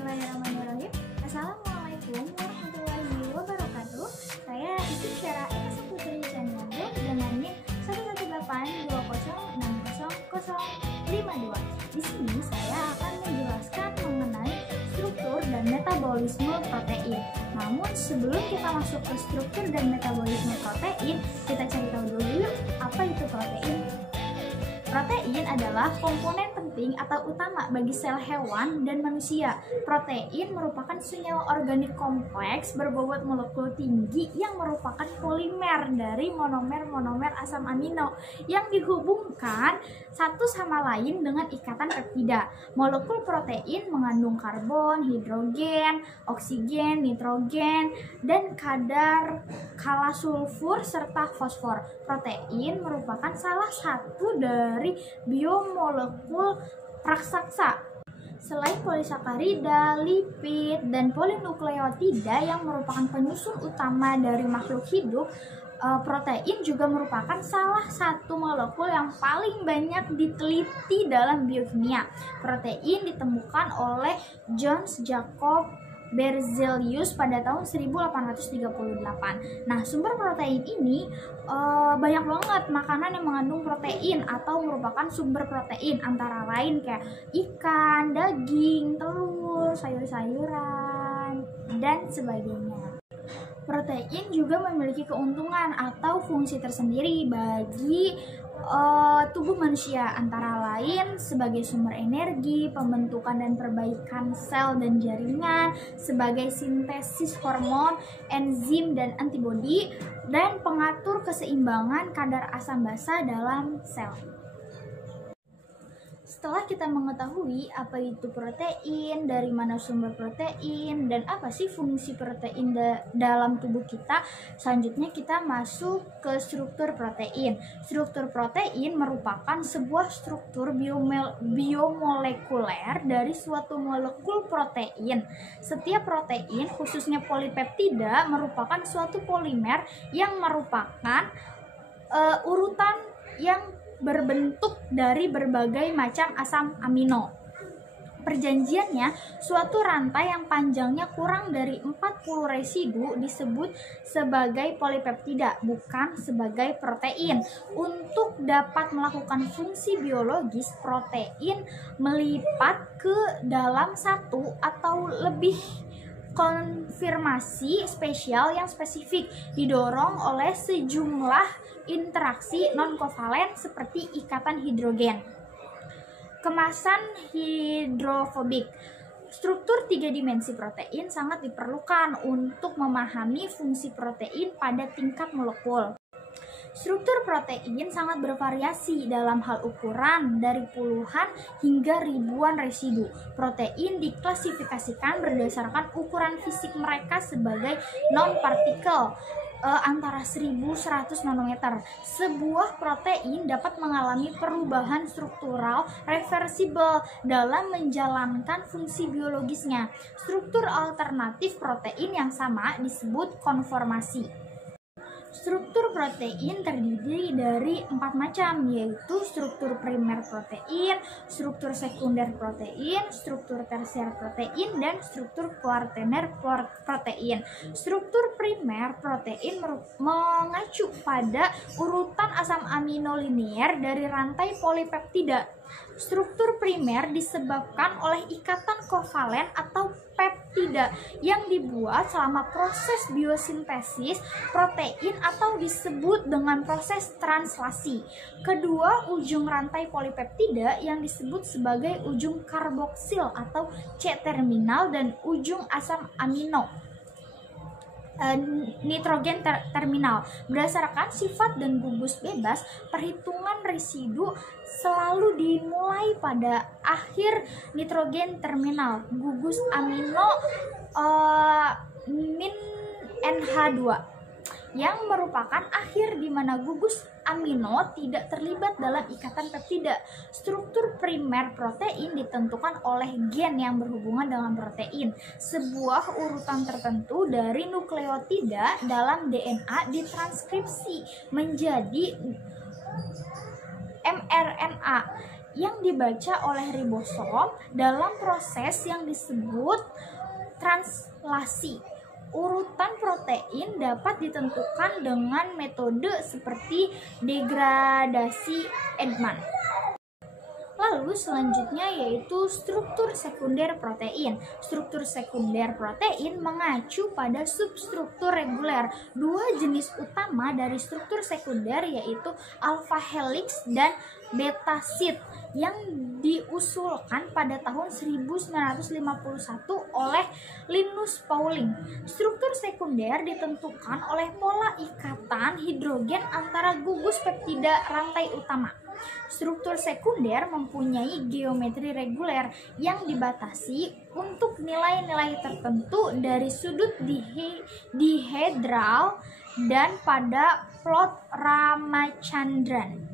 Bismillahirrahmanirrahim. Assalamualaikum warahmatullahi wabarakatuh. Saya Ibu Syara Eka Putri Caniago dengan NIM 11820605052. Di sini saya akan menjelaskan mengenai struktur dan metabolisme protein. Namun sebelum kita masuk ke struktur dan metabolisme protein, kita cari tahu dulu yuk apa itu protein. Protein adalah komponen penting atau utama bagi sel hewan dan manusia. Protein merupakan senyawa organik kompleks berbobot molekul tinggi yang merupakan polimer dari monomer-monomer asam amino yang dihubungkan satu sama lain dengan ikatan peptida. Molekul protein mengandung karbon, hidrogen, oksigen, nitrogen, dan kadar kala sulfur serta fosfor. Protein merupakan salah satu dari biomolekul raksasa. Selain polisakarida, lipid, dan polinukleotida yang merupakan penyusun utama dari makhluk hidup, protein juga merupakan salah satu molekul yang paling banyak diteliti dalam biokimia. Protein ditemukan oleh Jöns Jacob Berzelius pada tahun 1838. Nah, sumber protein ini banyak banget makanan yang mengandung protein atau merupakan sumber protein, antara lain kayak ikan, daging, telur, sayur-sayuran, dan sebagainya. Protein juga memiliki keuntungan atau fungsi tersendiri bagi tubuh manusia, antara lain sebagai sumber energi, pembentukan dan perbaikan sel dan jaringan, sebagai sintesis hormon, enzim dan antibodi, dan pengatur keseimbangan kadar asam basa dalam sel. Setelah kita mengetahui apa itu protein, dari mana sumber protein, dan apa sih fungsi protein dalam tubuh kita, selanjutnya kita masuk ke struktur protein. Struktur protein merupakan sebuah struktur biomolekuler dari suatu molekul protein. Setiap protein, khususnya polipeptida, merupakan suatu polimer yang merupakan urutan yang berbentuk dari berbagai macam asam amino. Perjanjiannya, suatu rantai yang panjangnya kurang dari 40 residu disebut sebagai polipeptida, bukan sebagai protein. Untuk dapat melakukan fungsi biologis, protein melipat ke dalam satu atau lebih konfirmasi spesial yang spesifik, didorong oleh sejumlah interaksi non-kovalen seperti ikatan hidrogen. Kemasan hidrofobik. Struktur 3 dimensi protein sangat diperlukan untuk memahami fungsi protein pada tingkat molekul. Struktur protein sangat bervariasi dalam hal ukuran, dari puluhan hingga ribuan residu. Protein diklasifikasikan berdasarkan ukuran fisik mereka sebagai non-partikel, antara 1100 nanometer. Sebuah protein dapat mengalami perubahan struktural reversibel dalam menjalankan fungsi biologisnya. Struktur alternatif protein yang sama disebut konformasi. Struktur protein terdiri dari 4 macam, yaitu struktur primer protein, struktur sekunder protein, struktur tersier protein, dan struktur kuartener protein. Struktur primer protein mengacu pada urutan asam amino linear dari rantai polipeptida. Struktur primer disebabkan oleh ikatan kovalen atau peptida yang dibuat selama proses biosintesis protein atau disebut dengan proses translasi. Kedua ujung rantai polipeptida yang disebut sebagai ujung karboksil atau C-terminal dan ujung asam amino nitrogen terminal. Berdasarkan sifat dan gugus bebas, perhitungan residu selalu dimulai pada akhir nitrogen terminal, gugus amino min NH2, yang merupakan akhir di mana gugus amino tidak terlibat dalam ikatan peptida. Struktur primer protein ditentukan oleh gen yang berhubungan dengan protein. Sebuah urutan tertentu dari nukleotida dalam DNA ditranskripsi menjadi mRNA yang dibaca oleh ribosom dalam proses yang disebut translasi. Urutan protein dapat ditentukan dengan metode seperti degradasi Edman. Lalu selanjutnya yaitu struktur sekunder protein. Struktur sekunder protein mengacu pada substruktur reguler. Dua jenis utama dari struktur sekunder yaitu alpha helix dan beta sheet yang diusulkan pada tahun 1951 oleh Linus Pauling. Struktur sekunder ditentukan oleh pola ikatan hidrogen antara gugus peptida rantai utama. Struktur sekunder mempunyai geometri reguler yang dibatasi untuk nilai-nilai tertentu dari sudut dihedral dan pada plot Ramachandran.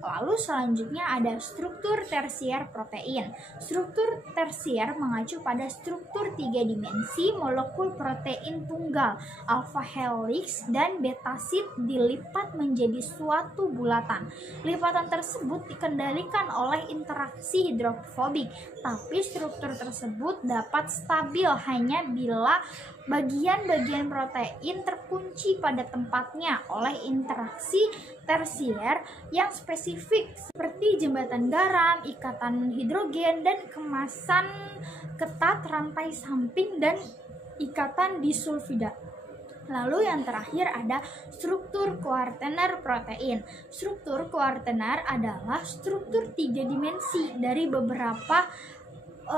Lalu selanjutnya ada struktur tersier protein. Struktur tersier mengacu pada struktur 3 dimensi molekul protein tunggal. Alpha helix dan beta sheet dilipat menjadi suatu bulatan. Lipatan tersebut dikendalikan oleh interaksi hidrofobik, tapi struktur tersebut dapat stabil hanya bila bagian-bagian protein terkunci pada tempatnya oleh interaksi tersier yang spesifik seperti jembatan garam, ikatan hidrogen, dan kemasan ketat rantai samping dan ikatan disulfida. Lalu yang terakhir ada struktur kuartener protein. Struktur kuartener adalah struktur 3 dimensi dari beberapa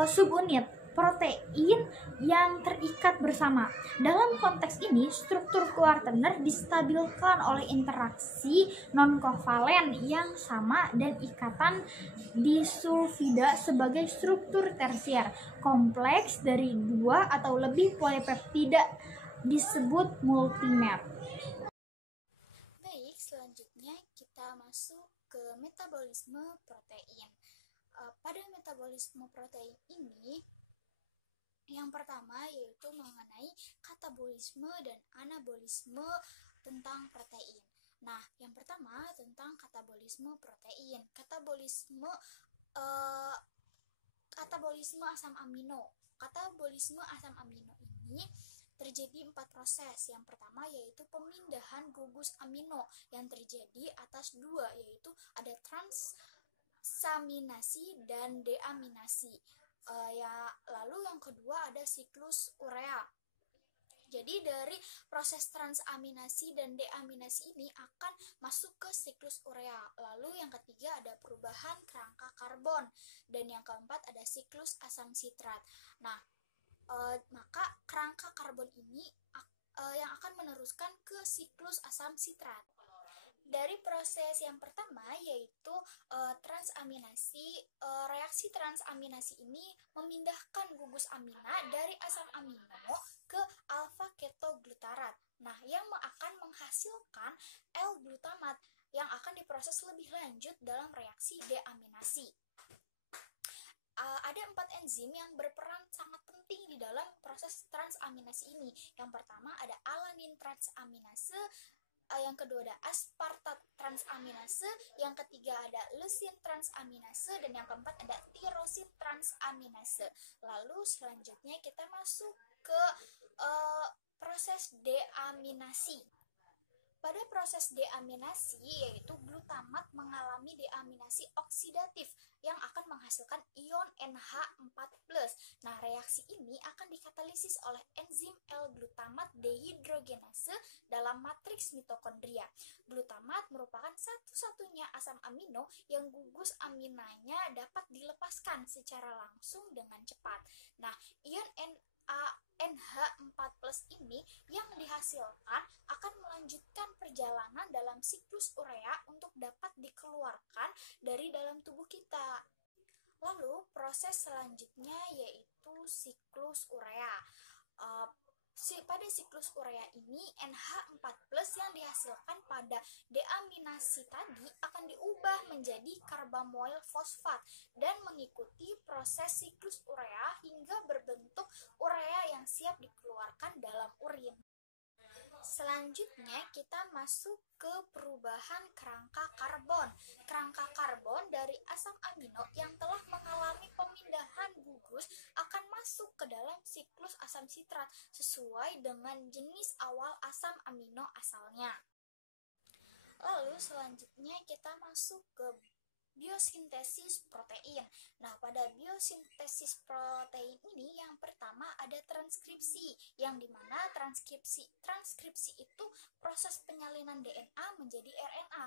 subunit protein yang terikat bersama. Dalam konteks ini, struktur kuartener distabilkan oleh interaksi non-kovalen yang sama dan ikatan disulfida sebagai struktur tersier. Kompleks dari 2 atau lebih polipeptida disebut multimer. Baik, selanjutnya kita masuk ke metabolisme protein. Pada metabolisme protein ini, yang pertama yaitu mengenai katabolisme dan anabolisme tentang protein. Nah, yang pertama tentang katabolisme protein. Katabolisme asam amino. Katabolisme asam amino ini terjadi 4 proses. Yang pertama yaitu pemindahan gugus amino yang terjadi atas 2, yaitu ada transaminasi dan deaminasi. Lalu yang kedua ada siklus urea. Jadi dari proses transaminasi dan deaminasi ini akan masuk ke siklus urea. Lalu yang ketiga ada perubahan kerangka karbon, dan yang keempat ada siklus asam sitrat. Nah, maka kerangka karbon ini yang akan meneruskan ke siklus asam sitrat. Dari proses yang pertama yaitu transaminasi, reaksi transaminasi ini memindahkan gugus amina dari asam amino ke alfa ketoglutarat. Nah, yang akan menghasilkan L-glutamat yang akan diproses lebih lanjut dalam reaksi deaminasi. Ada 4 enzim yang berperan sangat penting di dalam proses transaminasi ini. Yang pertama ada alanin transaminase, yang kedua ada aspartat transaminase, yang ketiga ada leucin transaminase, dan yang keempat ada tirosin transaminase. Lalu selanjutnya kita masuk ke proses deaminasi. Pada proses deaminasi yaitu glutamat mengalami deaminasi oksidatif yang akan menghasilkan ion NH4+. Nah, reaksi ini akan dikatalisis oleh enzim L-glutamat dehidrogenase dalam matriks mitokondria. Glutamat merupakan satu-satunya asam amino yang gugus aminanya dapat dilepaskan secara langsung dengan cepat. Nah, ion NH4+ ini yang dihasilkan akan melanjutkan perjalanan dalam siklus urea untuk dapat dikeluarkan dari dalam tubuh kita. Lalu proses selanjutnya yaitu siklus urea. Pada siklus urea ini NH4+ yang dihasilkan pada deaminasi tadi akan diubah menjadi karbamoil fosfat dan mengikuti proses siklus urea hingga berbentuk urea yang siap dikeluarkan dalam urin. Selanjutnya kita masuk ke perubahan kerangka karbon. Kerangka karbon dari asam amino yang telah mengalami pemindahan gugus akan masuk ke dalam siklus asam sitrat sesuai dengan jenis awal asam amino asalnya. Lalu selanjutnya kita masuk ke biosintesis protein. Nah, pada biosintesis protein ini yang pertama ada transkripsi, yang dimana transkripsi itu proses penyalinan DNA menjadi RNA,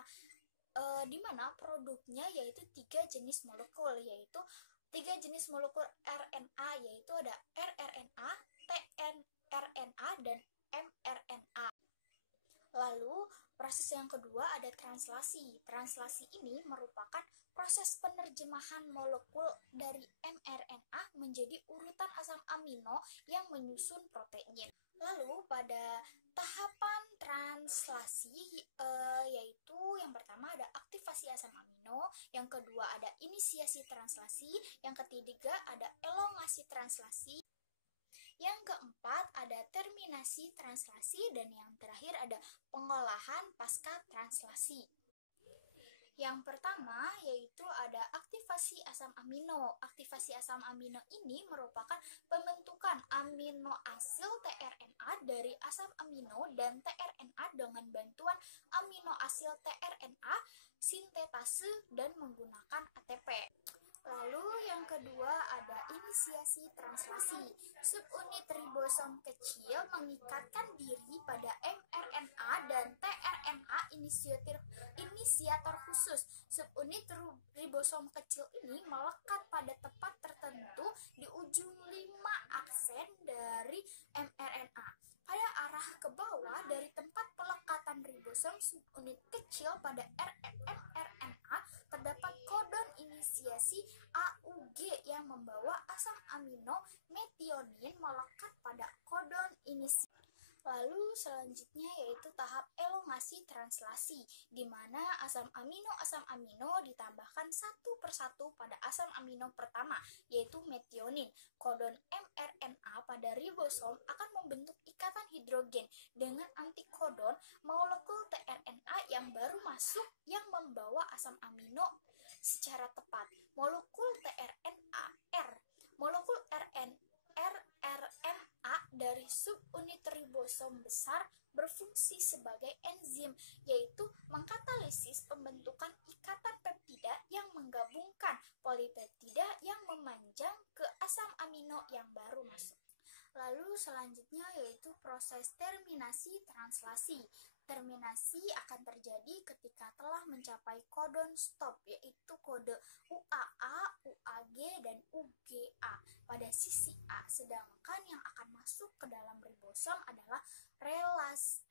dimana produknya yaitu tiga jenis molekul, yaitu RNA, yaitu ada rRNA, tRNA, dan mRNA. Lalu, proses yang kedua ada translasi. Translasi ini merupakan proses penerjemahan molekul dari mRNA menjadi urutan asam amino yang menyusun protein. Lalu, pada tahapan translasi, yaitu yang pertama ada aktivasi asam amino, yang kedua ada inisiasi translasi, yang ketiga ada elongasi translasi, yang keempat ada terminasi translasi, dan yang terakhir ada pengolahan pasca translasi. Yang pertama yaitu ada aktivasi asam amino. Aktivasi asam amino ini merupakan pembentukan aminoasil tRNA dari asam amino dan tRNA dengan bantuan aminoasil tRNA sintetase dan menggunakan ATP. Lalu yang kedua ada inisiasi translasi. Subunit ribosom kecil mengikatkan diri pada mRNA dan tRNA inisiator khusus. Subunit ribosom kecil ini melekat pada tempat tertentu di ujung 5 aksen dari mRNA. Pada arah ke bawah dari tempat pelekatan ribosom subunit kecil pada mRNA terdapat kodon inisiasi AUG yang membawa asam amino metionin melekat pada kodon inisiasi. Lalu selanjutnya yaitu tahap elongasi translasi, di mana asam amino ditambahkan satu persatu pada asam amino pertama, yaitu metionin. Kodon mRNA pada ribosom akan membentuk ikatan hidrogen dengan antikodon molekul tRNA yang baru masuk yang membawa asam amino secara tepat. Molekul molekul rRNA dari subunit ribosom besar berfungsi sebagai enzim, yaitu mengkatalisis pembentukan ikatan peptida yang menggabungkan polipeptida yang memanjang ke asam amino yang baru masuk. Lalu selanjutnya yaitu proses terminasi translasi. Terminasi akan terjadi ketika telah mencapai kodon stop, yaitu kode UAA, UAG, dan UGA pada sisi A, sedangkan yang akan masuk ke dalam ribosom adalah relase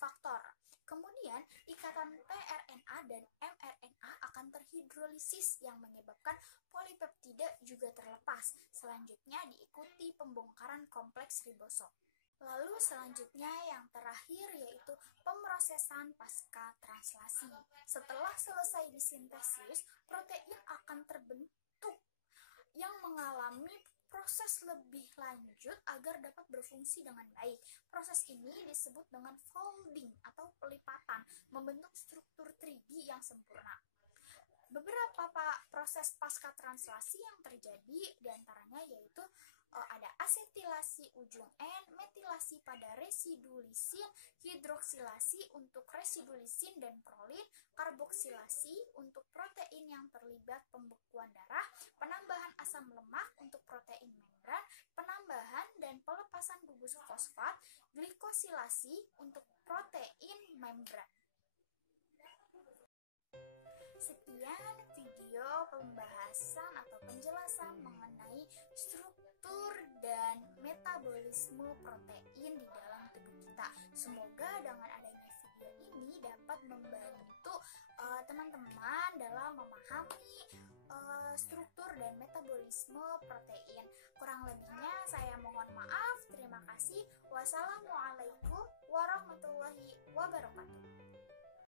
faktor. Kemudian, ikatan tRNA dan mRNA akan terhidrolisis yang menyebabkan polipeptida juga terlepas. Selanjutnya diikuti pembongkaran kompleks ribosom. Lalu selanjutnya yang terakhir yaitu pemrosesan pasca translasi. Setelah selesai disintesis, protein akan terbentuk yang mengalami proses lebih lanjut agar dapat berfungsi dengan baik. Proses ini disebut dengan folding atau pelipatan, membentuk struktur 3D yang sempurna. Beberapa proses pasca translasi yang terjadi diantaranya yaitu ada asetilasi ujung N, metilasi pada residu lisin, hidroksilasi untuk residu lisin dan prolin, karboksilasi untuk protein yang terlibat pembekuan darah, penambahan asam lemak untuk protein membran, penambahan dan pelepasan gugus fosfat, glikosilasi untuk protein membran. Sekian video pembahasan atau penjelasan mengenai struktur dan metabolisme protein di dalam tubuh kita. Semoga dengan adanya video ini dapat membantu teman-teman dalam memahami struktur dan metabolisme protein. Kurang lebihnya saya mohon maaf. Terima kasih. Wassalamualaikum warahmatullahi wabarakatuh.